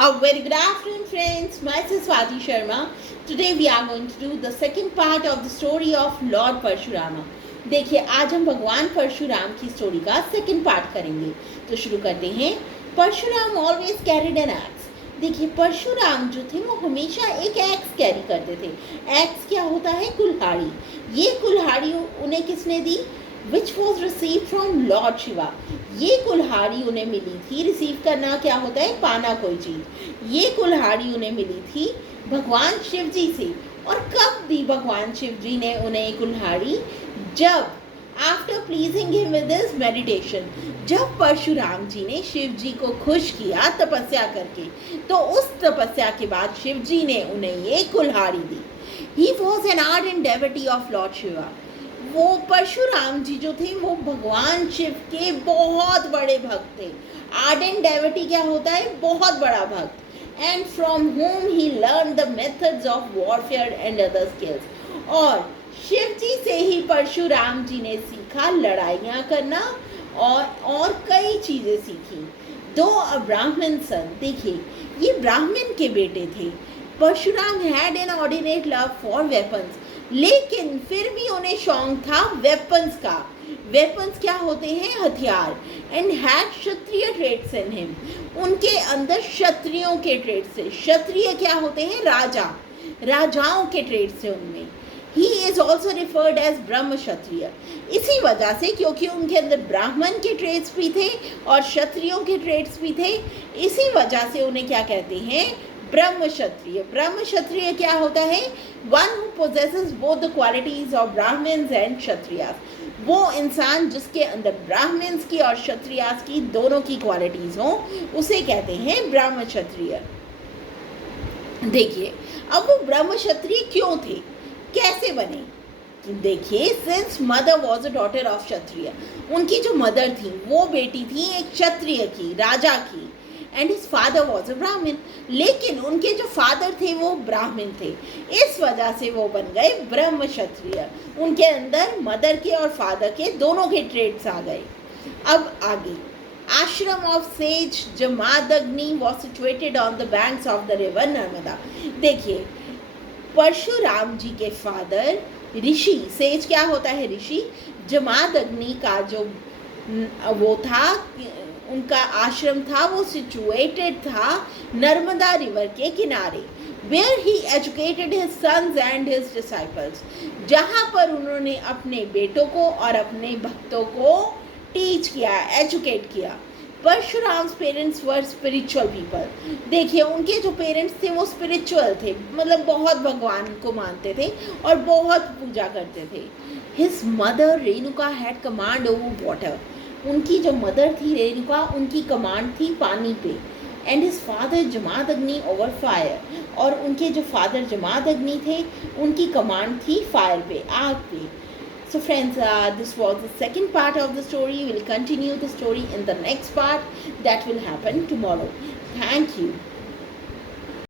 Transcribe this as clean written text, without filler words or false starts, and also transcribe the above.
A very good afternoon, friends. Myself Swati Sharma. Today we are going to do the second part of the story of Lord Parshurama. देखिए आज हम भगवान परशुराम की story का second part करेंगे. तो शुरू करते हैं. Parshuram always carried an axe. देखिए परशुराम जो थे वो हमेशा एक एक्स कैरी करते थे. एक्स क्या होता है? कुल्हाड़ी. ये कुल्हाड़ी उन्हें किसने दी? Which was receive from lord Shiva. ये कुल्हाड़ी उन्हें मिली थी. रिसीव करना क्या होता है? पाना कोई चीज़. ये कुल्हाड़ी उन्हें मिली थी भगवान शिव जी से. और कब दी भगवान शिव जी ने उन्हें कुल्हाड़ी? जब after pleasing him with his meditation, जब परशुराम जी ने शिव जी को खुश किया तपस्या करके, तो उस तपस्या के बाद शिव जी ने उन्हें ये कुल्हाड़ी दी. He was an ardent devotee of lord Shiva. वो परशुराम जी जो थे वो भगवान शिव के बहुत बड़े भक्त थे. आर्डेंट डेवोटी क्या होता है? बहुत बड़ा भक्त. And from home he learn the methods of warfare and other skills. और शिव जी से ही परशुराम जी ने सीखा लड़ाइयाँ करना और कई चीज़ें सीखी. दो अ ब्राह्मण सन. देखिए ये ब्राह्मण के बेटे थे. Parshuram had inordinate love for weapons, लेकिन फिर भी उन्हें शौक था वेपन्स का. वेपन्स क्या होते हैं? हथियार. And had Kshatriya traits in him. उनके अंदर क्षत्रियों के ट्रेड्स थे. क्षत्रिय क्या होते हैं? राजा. राजाओं के ट्रेड्स थे उनमें. He is also referred as Brahma Kshatriya. इसी वजह से, क्योंकि उनके अंदर ब्राह्मण के ट्रेड्स भी थे और क्षत्रियों के ट्रेड्स भी थे, इसी वजह से उन्हें क्या कहते हैं? ब्रह्म क्षत्रिय. ब्रह्म क्षत्रिय क्या होता है? One who possesses both the qualities of Brahmins and Kshatriyas. वो इंसान जिसके अंदर ब्राह्मण्स की और क्षत्रियास की दोनों की क्वालिटीज हों, उसे कहते हैं ब्रह्म क्षत्रिय. देखिए अब वो ब्रह्म क्षत्रिय क्यों थे, कैसे बने? देखिए since mother was a daughter of Kshatriya, उनकी जो मदर थी वो बेटी थी एक क्षत्रिय की, राजा की. And his father was a ब्राह्मण. लेकिन उनके जो फादर थे वो ब्राह्मण थे. इस वजह से वो बन गए ब्रह्म क्षत्रिय. उनके अंदर मदर के और फादर के दोनों के ट्रेड्स आ गए. अब आगे. Ashram of sage Jamadagni was situated on the banks of the river Narmada. देखिए परशुराम जी के फादर ऋषि, सेज क्या होता है? ऋषि. जमादग्नि का जो वो था, उनका आश्रम था, वो सिचुएटेड था नर्मदा रिवर के किनारे. Where he educated his sons and his disciples. जहाँ पर उन्होंने अपने बेटों को और अपने भक्तों को टीच किया, एजुकेट किया. परशुराम्स पेरेंट्स वर स्पिरिचुअल पीपल. देखिए उनके जो पेरेंट्स थे वो स्पिरिचुअल थे, मतलब बहुत भगवान को मानते थे और बहुत पूजा करते थे. His mother Renuka had command over water. उनकी जो मदर थी रेणुका, उनकी कमांड थी पानी पे. And his father Jamadagni over fire. और उनके जो फादर जमादग्नि थे उनकी कमांड थी फायर पे, आग पे. So friends, this was the second part of the story. We will continue the story in the next part that will happen tomorrow. Thank you.